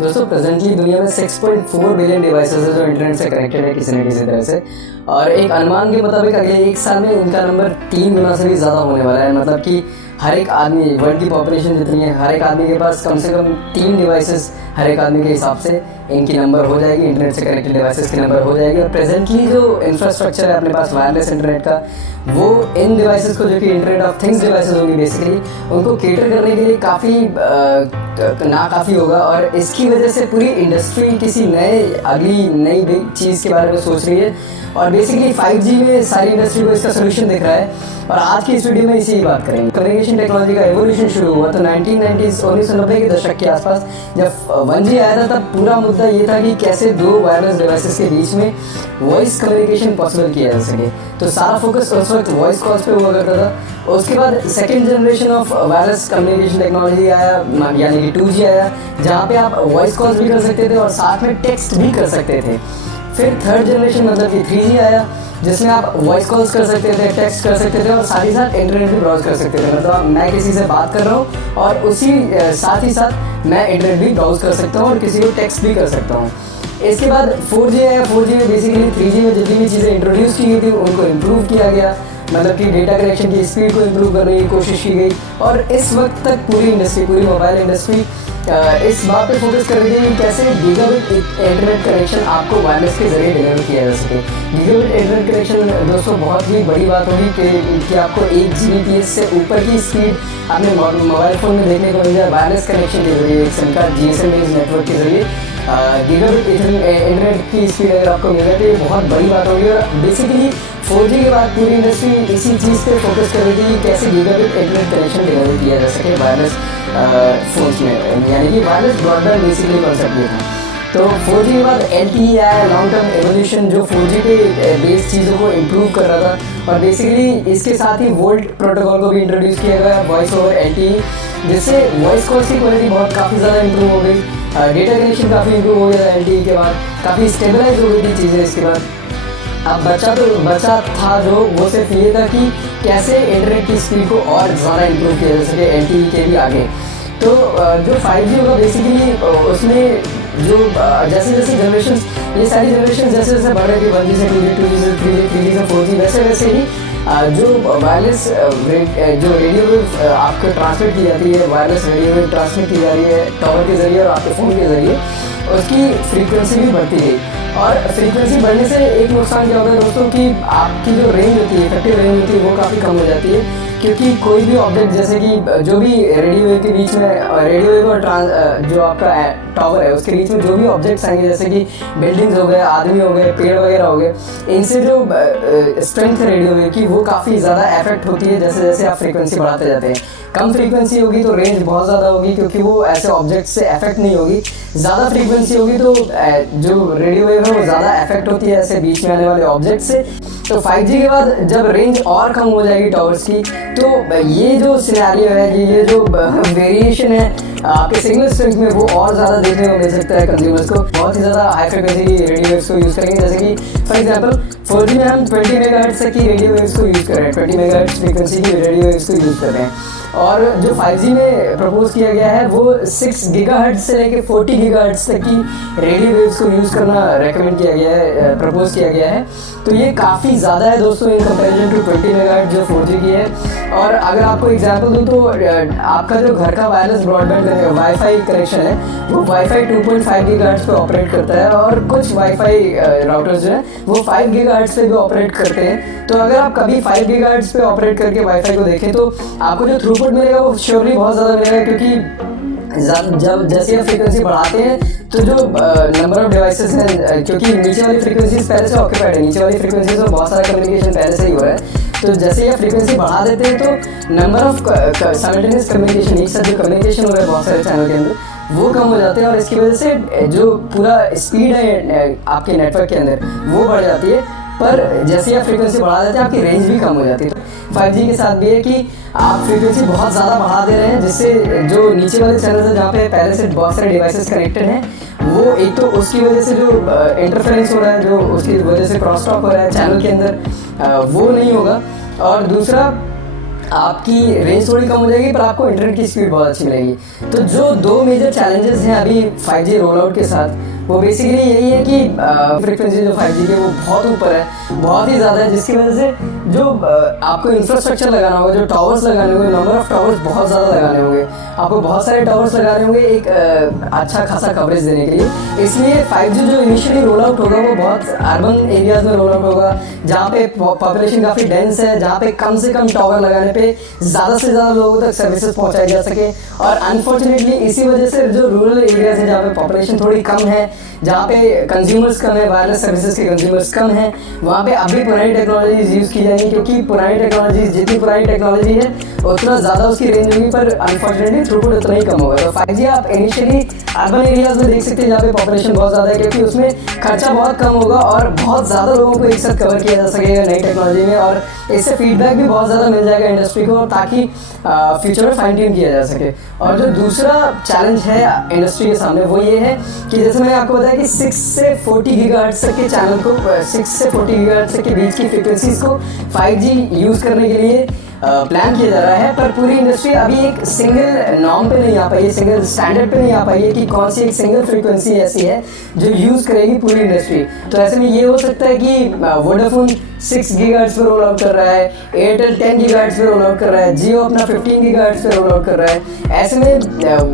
दोस्तों प्रेजेंटली दुनिया में 6.4 बिलियन डिवाइसेस है जो इंटरनेट से कनेक्टेड है किसी न किसी तरह से, और एक अनुमान के मुताबिक अगले 1 साल में इनका नंबर 3 गुना से भी ज़्यादा होने वाला है। मतलब कि हर एक आदमी, वर्ल्ड की पॉपुलेशन जितनी है, हर एक आदमी के पास कम से कम 3 डिवाइसेस हर एक आदमी के हिसाब से इनकी नंबर हो जाएगी, इंटरनेट से कनेक्टेड डिवाइसेस की नंबर हो जाएगी। और प्रेजेंटली जो इंफ्रास्ट्रक्चर है अपने पास वायरलेस इंटरनेट का, वो इन डिवाइसेस को, जो कि इंटरनेट ऑफ थिंग्स डिवाइसेस होंगी बेसिकली, उनको केटर करने के लिए काफ़ी नाकाफ़ी होगा। और इसकी वजह से पूरी इंडस्ट्री किसी अगली नई बिग चीज़ के बारे में सोच रही है, और बेसिकली 5G में सारी इंडस्ट्री को इसका सोल्यूशन दिख रहा है। और आज की इस वीडियो में इसी बात करेंगे। कम्युनिकेशन टेक्नोलॉजी का एवोल्यूशन शुरू हुआ तो 1990 के दशक के आसपास, जब 1G आया था, तब पूरा मुद्दा ये था कि कैसे दो वायरलेस डिवाइसेस के बीच में वॉइस कम्युनिकेशन पॉसिबल किया जा सके। तो सारा फोकस उस वक्त वॉइस कॉल्स पे हुआ करता था। उसके बाद second generation of wireless communication technology आया, यानी कि 2G आया, जहाँ पे आप वॉइस कॉल्स भी कर सकते थे और साथ में टेक्स्ट भी कर सकते थे। फिर थर्ड जनरेशन मतलब कि 3G आया, जिसमें आप वॉइस कॉल्स कर सकते थे, टेक्स्ट कर सकते थे और साथ ही साथ इंटरनेट भी ब्राउज कर सकते थे। मतलब मैं किसी से बात कर रहा हूँ और उसी साथ ही साथ मैं इंटरनेट भी ब्राउज कर सकता हूँ और किसी को टेक्स्ट भी कर सकता हूँ। इसके बाद 4G आया। 4G में बेसिकली 3G में जितनी भी चीज़ें इंट्रोड्यूस की गई थी उनको इम्प्रूव किया गया, मतलब कि डेटा कनेक्शन की स्पीड को इम्प्रूव करने की कोशिश की गई। और इस वक्त तक पूरी इंडस्ट्री, पूरी मोबाइल इंडस्ट्री इस बात पे फोकस कर रही है कि कैसे गीगाबिट इंटरनेट कनेक्शन आपको वायरलेस के जरिए डिलीवर किया जा सके। गीगाबिट इंटरनेट कनेक्शन दोस्तों बहुत ही बड़ी बात होगी कि आपको 1 Gbps से ऊपर की स्पीड अपने मोबाइल फ़ोन में देखने को मिल जाए वायरलेस कनेक्शन के जरिए, एक SIM card GSM based network के जरिए गीगाबिट इंटरनेट की स्पीड अगर आपको मिल जाए तो ये बहुत बड़ी बात होगी। और बेसिकली 4G के बाद पूरी इंडस्ट्री इसी चीज़ पे फोकस कर रही थी कि कैसे गीगाबिट इंटरनेट कनेक्शन डिलीवर किया जा सके वायरलेस फोन्स में, यानी कि वायरलेस ब्रॉडबैंड बेसिकली कॉन्सेप्ट ये था। तो 4G के बाद LTE आया, लॉन्ग टर्म एवोल्यूशन, जो 4G पे बेस्ड चीज़ों को इम्प्रूव कर रहा था। और बेसिकली इसके साथ ही वोल्ट प्रोटोकॉल को भी इंट्रोड्यूस किया गया, वॉइस ओवर LTE, जिससे वॉइस कॉल्स की क्वालिटी बहुत काफ़ी ज़्यादा इंप्रूव हो गई, डेटा कनेक्शन काफ़ी इंप्रूव हो गया LTE के बाद, काफ़ी स्टेबलाइज हो गई थी चीज़ें। इसके बाद अब बचा था जो वो सिर्फ ये था कि कैसे इंटरनेट की स्पीड को और ज़्यादा इंप्रूव किया जा सके LTE के भी आगे। तो जो 5G होगा बेसिकली उसमें जो जैसे जैसे जनरेशन, ये सारी जनरेशन जैसे जैसे बढ़ रही थी, 1G से 2G, 2G से 3G, 3G से 4G, वैसे वैसे ही जो वायरलेस जो रेडियो वेव आपको ट्रांसमिट की जाती है, वायरलेस रेडियो वेव ट्रांसमिट की जा रही है टावर के ज़रिए और आपके फ़ोन के ज़रिए, उसकी फ्रीक्वेंसी भी बढ़ती गई। और फ्रीक्वेंसी बढ़ने से एक नुकसान क्या होता है दोस्तों कि आपकी जो रेंज होती है, इफेक्टिव रेंज होती है, वो काफ़ी कम हो जाती है, क्योंकि कोई भी ऑब्जेक्ट, जैसे कि जो भी रेडियो वेव के बीच में, रेडियो वेव और जो आपका टावर है उसके बीच में जो भी ऑब्जेक्ट्स आएंगे, जैसे कि बिल्डिंग्स हो गए, आदमी हो गए, पेड़ वगैरह हो गए, इनसे जो स्ट्रेंथ है रेडियो वेव की वो काफ़ी ज़्यादा इफेक्ट होती है जैसे जैसे आप फ्रीक्वेंसी बढ़ाते जाते हैं। कम फ्रीक्वेंसी होगी तो रेंज बहुत ज़्यादा होगी, क्योंकि वो ऐसे ऑब्जेक्ट से अफेक्ट नहीं होगी। ज़्यादा फ्रीक्वेंसी होगी तो जो रेडियो वेव है वो ज़्यादा अफेक्ट होती है ऐसे बीच में आने वाले ऑब्जेक्ट से। तो 5G के बाद जब रेंज और कम हो जाएगी टावर्स की, तो ये जो सिनेरियो है, ये जो वेरिएशन है आपके सिग्नल स्ट्रेंथ में, वो और ज़्यादा देखने को मिल सकता है कंज्यूमर्स को। बहुत ही ज़्यादा हाई फ्रिक्वेंसी रेडियो वेव्स को यूज़ करेंगे, जैसे कि फॉर एग्जांपल 4G में हम 20 मेगाहर्ट्ज़ तक की रेडियो वेव्स को यूज़ कर रहे हैं, 20 मेगाहर्ट्ज़ फ्रीक्वेंसी की रेडियो वेव्स को यूज़ कर रहे हैं। और जो 5G में प्रपोज किया गया है वो 6 गीगाहर्ट्ज़ से लेकर 40 गीगाहर्ट्ज़ तक की रेडियो वेव्स को यूज़ करना रेकमेंड किया गया है, प्रपोज किया गया है। तो ये काफ़ी ज़्यादा है दोस्तों इन कंपैरिजन टू 20 मेगाहर्ट्ज़ जो 4G की है। और अगर आपको एग्जांपल दूँ तो आपका जो घर का वायरलेस ब्रॉडबैंड वाईफाई कनेक्शन है वो वाईफाई 2.5 गीगाहर्ट्ज़ पे ऑपरेट करता है, और कुछ वाईफाई राउटर्स जो हैं वो 5 गीगाहर्ट्ज़ पे भी ऑपरेट करते हैं। तो अगर आप कभी 5 गीगाहर्ट्ज़ पे ऑपरेट करके वाईफाई को देखें तो आपको जो थ्रूपुट मिलेगा वो श्योरली बहुत ज़्यादा मिलेगा, क्योंकि जब जैसे आप फ्रीक्वेंसी बढ़ाते हैं तो जो नंबर ऑफ डिवाइसेस हैं, क्योंकि नीचे वाली फ्रीक्वेंसीज पहले से ऑक्यूपाइड है, नीचे वाली फ्रीक्वेंसीज में बहुत सारा कम्युनिकेशन पहले से ही हो रहा है, तो जैसे ही आप फ्रीक्वेंसी बढ़ा देते हैं तो नंबर ऑफ साइमल्टेनियस कम्युनिकेशन, एक साथ जो कम्युनिकेशन हो रहा है बहुत सारे चैनल के अंदर, वो कम हो जाते हैं। और इसकी वजह से जो पूरा स्पीड है आपके नेटवर्क के अंदर वो बढ़ जाती है, पर जैसे ही आप फ्रीक्वेंसी बढ़ा देते हैं आपकी रेंज भी कम हो जाती है। 5G के साथ भी है कि आप फ्रीक्वेंसी बहुत ज़्यादा बढ़ा दे रहे हैं, जिससे जो नीचे वाले चैनल है जहाँ पे पहले से बहुत सारे डिवाइसेस कनेक्टेड हैं, वो एक तो उसकी वजह से जो इंटरफेरेंस हो रहा है, जो उसकी वजह से क्रॉस टॉक हो रहा है चैनल के अंदर, वो नहीं होगा। और दूसरा आपकी रेंज थोड़ी कम हो जाएगी पर आपको इंटरनेट की स्पीड बहुत अच्छी मिलेगी। तो जो दो मेजर चैलेंजेस हैं अभी 5G रोल आउट के साथ, वो बेसिकली यही है कि फ्रीक्वेंसी जो 5G की वो बहुत ऊपर है, बहुत ही ज़्यादा है, जिसकी वजह से जो आपको इंफ्रास्ट्रक्चर लगाना होगा, जो टावर्स लगाने होंगे, नंबर ऑफ टावर्स बहुत ज़्यादा लगाने होंगे, आपको बहुत सारे टावर्स लगाने होंगे एक अच्छा खासा कवरेज देने के लिए। इसलिए 5G जो इनिशियली रोल आउट होगा वो बहुत अर्बन एरियाज में रोल आउट होगा, जहाँ पे पॉपुलेशन काफ़ी डेंस है, जहाँ पे कम से कम टावर लगाने पे ज़्यादा से ज़्यादा लोगों तक सर्विसेज पहुँचाई जा सके। और अनफॉर्चुनेटली इसी वजह से जो रूरल एरियाज है, जहाँ पे पॉपुलेशन थोड़ी कम है, जहाँ पे कंज्यूमर्स कम है, वायरलेस सर्विसेज के कंज्यूमर्स कम हैं, वहाँ पे अभी पुरानी टेक्नोलॉजीज यूज़ की जाएंगी, क्योंकि पुरानी टेक्नोलॉजीज जितनी पुरानी टेक्नोलॉजी है उतना ज़्यादा उसकी रेंज होगी, पर अनफॉर्चुनेटली थ्रूपुट उतना ही कम होगा। तो 5G आप इनिशियली अर्बन एरियाज में देख सकते हैं जहाँ पे पॉपुलेशन बहुत ज़्यादा है, क्योंकि उसमें खर्चा बहुत कम होगा और बहुत ज़्यादा लोगों को एक साथ कवर किया जा सकेगा नई टेक्नोलॉजी में, और इससे फीडबैक भी बहुत ज़्यादा मिल जाएगा इंडस्ट्री को, ताकि फ्यूचर में फाइन ट्यून किया जा सके। और जो दूसरा चैलेंज है इंडस्ट्री के सामने वो ये है कि जैसे मैंने आपको बताया कि 6 से 40 गीगाहर्ट्ज़ तक के चैनल को 6 से 40 गीगाहर्ट्ज़ तक के बीच की फ्रीक्वेंसीज को 5G यूज़ करने के लिए प्लान किया जा रहा है, पर पूरी इंडस्ट्री अभी एक सिंगल नॉर्म पे नहीं आ पाई है, सिंगल स्टैंडर्ड पे नहीं आ पाई है कि कौन सी एक सिंगल फ्रीक्वेंसी ऐसी है जो यूज़ करेगी पूरी इंडस्ट्री। तो ऐसे में ये हो सकता है कि वोडाफोन 6 गीगाहर्ट्ज़ पे रोल आउट कर रहा है, एयरटेल 10 गीगाहर्ट्ज़ पे रोल आउट कर रहा है, जियो अपना 15 गीगाहर्ट्ज़ पे रोल आउट कर रहा है। ऐसे में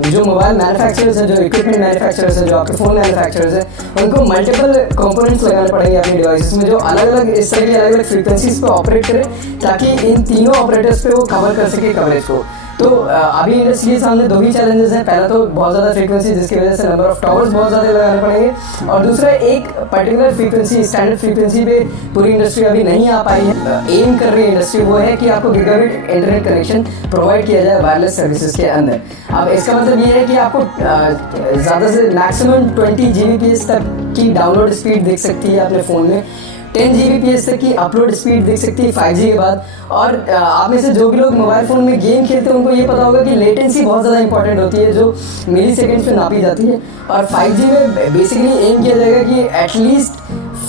जो मोबाइल मैन्युफैक्चरर्स हैं, जो इक्विपमेंट मैन्युफैक्चरर्स हैं, जो आपके फ़ोन मैन्युफैक्चरर्स हैं, उनको मल्टीपल कंपोनेंट्स लगाने पड़ेंगे अपने डिवाइसेस में, जो अलग अलग इस तरह की अलग अलग फ्रीक्वेंसीज पे ऑपरेट करें, ताकि इन तीनों ऑपरेटर्स पे वो कवर कर सके कवरेज को। तो अभी इंडस्ट्री के सामने दो ही चैलेंजेस हैं, पहला तो बहुत ज़्यादा फ्रीक्वेंसी, जिसकी वजह से नंबर ऑफ टावर्स बहुत ज़्यादा लगाने पड़ेंगे, और दूसरा एक पर्टिकुलर फ्रीक्वेंसी, स्टैंडर्ड फ्रीक्वेंसी पे पूरी इंडस्ट्री अभी नहीं आ पाई है। एम कर रही है इंडस्ट्री वो है कि आपको गीगाबिट इंटरनेट कनेक्शन प्रोवाइड किया जाए वायरलेस सर्विसेज के अंदर। अब इसका मतलब ये है कि आपको ज़्यादा से मैक्सिमम 20 Gbps तक की डाउनलोड स्पीड देख सकती है अपने फ़ोन में, 10 Gbps तक की अपलोड स्पीड देख सकती है 5G के बाद। और आप में से जो भी लोग मोबाइल फ़ोन में गेम खेलते हैं उनको ये पता होगा कि लेटेंसी बहुत ज़्यादा इंपॉर्टेंट होती है, जो मिली सेकेंड्स में नापी जाती है, और 5G में बेसिकली एम किया जाएगा कि एटलीस्ट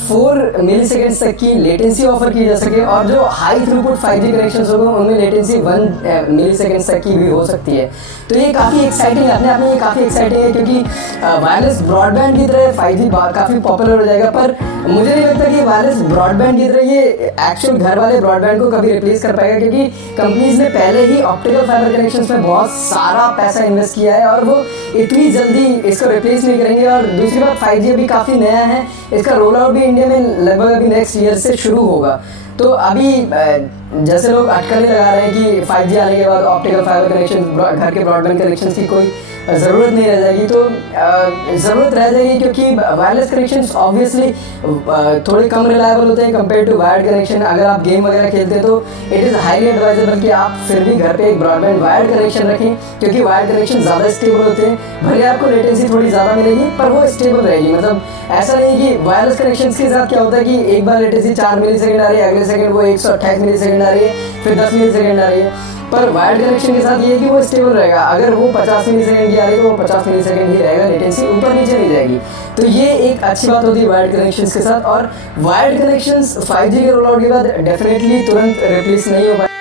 4 मिली सेकेंड्स तक की लेटेंसी ऑफर की जा सके, और जो हाई थ्रूपुट 5G कनेक्शंस होगा उनमें लेटेंसी 1 मिली सेकेंड्स तक की भी हो सकती है। तो ये काफ़ी एक्साइटिंग है, अपने आप में ये काफ़ी एक्साइटिंग है, क्योंकि वायरलेस ब्रॉडबैंड की तरह 5G काफ़ी पॉपुलर हो जाएगा। पर मुझे नहीं लगता कि वायरलेस ब्रॉडबैंड की तरह ये एक्चुअल घर वाले ब्रॉडबैंड को कभी रिप्लेस कर पाएगा, क्योंकि कंपनीज ने पहले ही ऑप्टिकल फाइबर कनेक्शंस में बहुत सारा पैसा इन्वेस्ट किया है, और वो इतनी जल्दी इसको रिप्लेस नहीं करेंगे। और दूसरी बात, 5G अभी काफ़ी नया है, इसका रोल आउट भी इंडिया में लगभग अभी नेक्स्ट ईयर से शुरू होगा। तो अभी जैसे लोग अटकलें लगा रहे हैं कि 5G आने के बाद ऑप्टिकल फाइबर कनेक्शन, घर के ब्रॉडबैंड कनेक्शन की कोई ज़रूरत नहीं रह जाएगी, तो ज़रूरत रह जाएगी, क्योंकि वायरलेस कनेक्शंस ऑब्वियसली थोड़े कम रिलायबल होते हैं कंपेयर टू वायर्ड कनेक्शन। अगर आप गेम वगैरह खेलते हैं तो इट इज़ हाईली एडवाइजेबल कि आप फिर भी घर पे एक ब्रॉडबैंड वायर्ड कनेक्शन रखें, क्योंकि वायर्ड कनेक्शन ज़्यादा स्टेबल होते हैं। भले आपको लेटेंसी थोड़ी ज़्यादा मिलेगी पर वो स्टेबल रहेगी। मतलब ऐसा नहीं कि वायरलेस कनेक्शन के साथ क्या होता है कि एक बार लेटेंसी 4 मिली सेकेंड आ रही है, अगले सेकंड वो 128 मिली सेकेंड आ रही है, फिर 10 मिली सेकेंड आ रही है। पर वायर्ड कनेक्शन के साथ ये है कि वो स्टेबल रहेगा, अगर वो 50 मिली सेकेंड की आ रही है तो वो 50 मिली सेकेंड ही रहेगा, लेटेंसी ऊपर नीचे नहीं जाएगी। तो ये एक अच्छी बात होती है वायर्ड कनेक्शंस के साथ। और वायर्ड कनेक्शंस 5G के रोल आउट के बाद डेफिनेटली तुरंत रिप्लेस नहीं हो पाए।